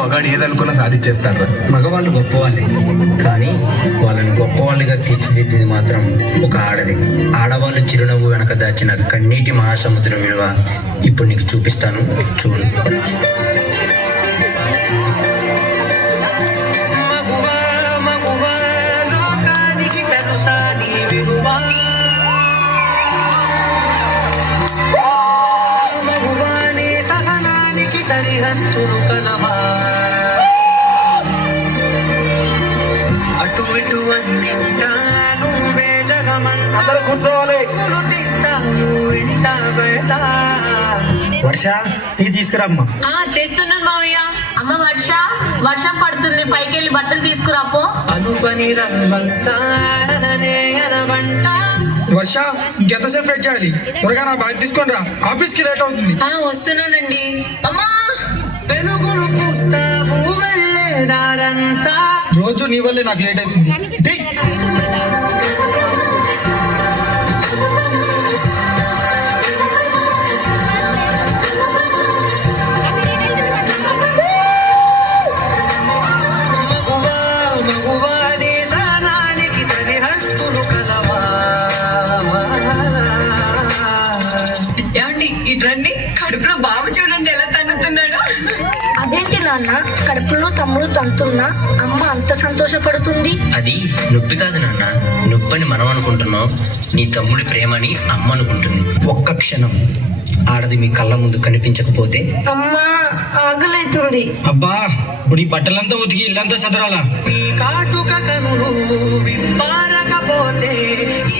మగాడు ఏదనుకున్నా సాధించేస్తాడు. మగవాళ్ళు గొప్పవాళ్ళే, కానీ వాళ్ళని గొప్పవాళ్ళుగా తీర్చిదిద్దింది మాత్రం ఒక ఆడది. ఆడవాళ్ళు చిరునవ్వు వెనక దాచిన కన్నీటి మహాసముద్రం విలువ ఇప్పుడు నీకు చూపిస్తాను, చూడు. సరిహద్దులు కలవా అటు ఇటు అన్నింటా నువ్వే జగమంతా తీస్తావు ఇంట బయట. వర్ష టీ తీసుకురామ్మా. తెస్తున్నాను మావయ్య. అమ్మ వర్ష, వర్షం పడుతుంది, పైకి వెళ్ళి బట్టలు తీసుకురాపో. అనుపని రంగంతా అనవంట. వర్ష ఇంకెంతసేపు వెయిట్ చేయాలి? త్వరగా నా బ్యాగ్ తీసుకొని రా, ఆఫీస్ కి లేట్ అవుతుంది. వస్తున్నానండి. అమ్మా వెలుగులు పూస్తావు వెళ్ళేదారంతా. రోజు నీ వల్లే నాకు లేట్ అవుతుంది. ఏమండి ఇట్రండి, కడుపులో బాబు చూడండి ఎలా తన్నుతున్నాడు. అదేంటి నాన్న, కడుపులో తమ్ముడు తంతున్నా అమ్మ అంత సంతోషపడుతుంది? అది నొప్పి కాదు నాన్న, నొప్పని మనం అనుకుంటున్నాం, నీ తమ్ముడి ప్రేమని అమ్మ అనుకుంటుంది. ఒక్క క్షణం ఆడది మీ కళ్ళ ముందు కనిపించకపోతే అమ్మా ఆకలైతుంది. అబ్బా ఇప్పుడు ఈ బట్టలంతా ఉతికి ఇల్లంతా సదరాలా? ఈ కాటుక కనులు విప్పారకపోతే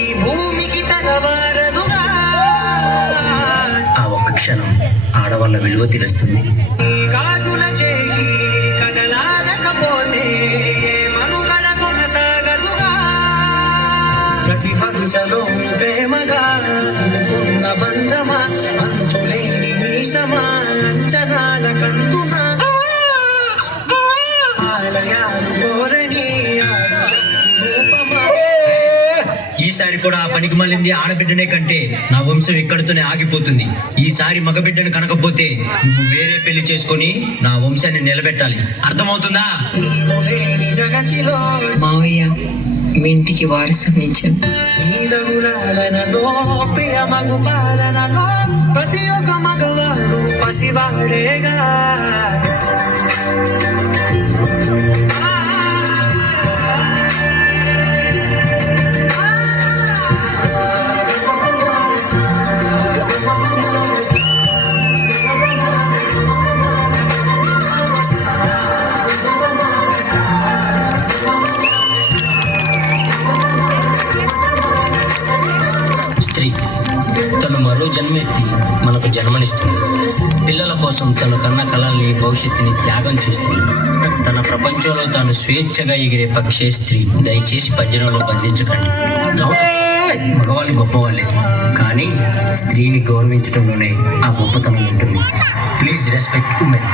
ఈ భూమికి తగవారదుగా. ఆ ఒక్క క్షణం ఆడవాళ్ళ విలువ తెలుస్తుంది. ఈ గాజుల చేయి కదలాడకపోతే మనుగడ కొనసాగదుగా. ప్రతి వరుసలో ప్రేమగా అనుకున్న బంధమా, అంతులేని మీసమా, అంచనాల కందునా, ఆలయాలు కోరని రూపమా. ఈసారి కూడా ఆ పనికి మళ్ళింది ఆడబిడ్డనే కంటే నా వంశం ఇక్కడితోనే ఆగిపోతుంది. ఈసారి మగబిడ్డను కనకపోతే నువ్వు వేరే పెళ్లి చేసుకొని నా వంశాన్ని నిలబెట్టాలి, అర్థమవుతుందా? జగతిలో మావయ్య మీ ఇంటికి వారసునిచ్చాను. నీలగులాలనలో ప్రియమగు పాలనలో ప్రతి ఒక్క మగవాడు పసివాడేగా. స్త్రీ తను మరో జన్మెత్తి మనకు జన్మనిస్తుంది. పిల్లల కోసం తను కన్న కళల్ని, భవిష్యత్తుని త్యాగం చేస్తుంది. తన ప్రపంచంలో తాను స్వేచ్ఛగా ఎగిరే పక్షే స్త్రీ. దయచేసి పంజరంలో బంధించకండి. మగవాళ్ళు గొప్పవాళ్ళే, కానీ స్త్రీని గౌరవించడంలోనే ఆ గొప్పతనం ఉంటుంది. Please respect women.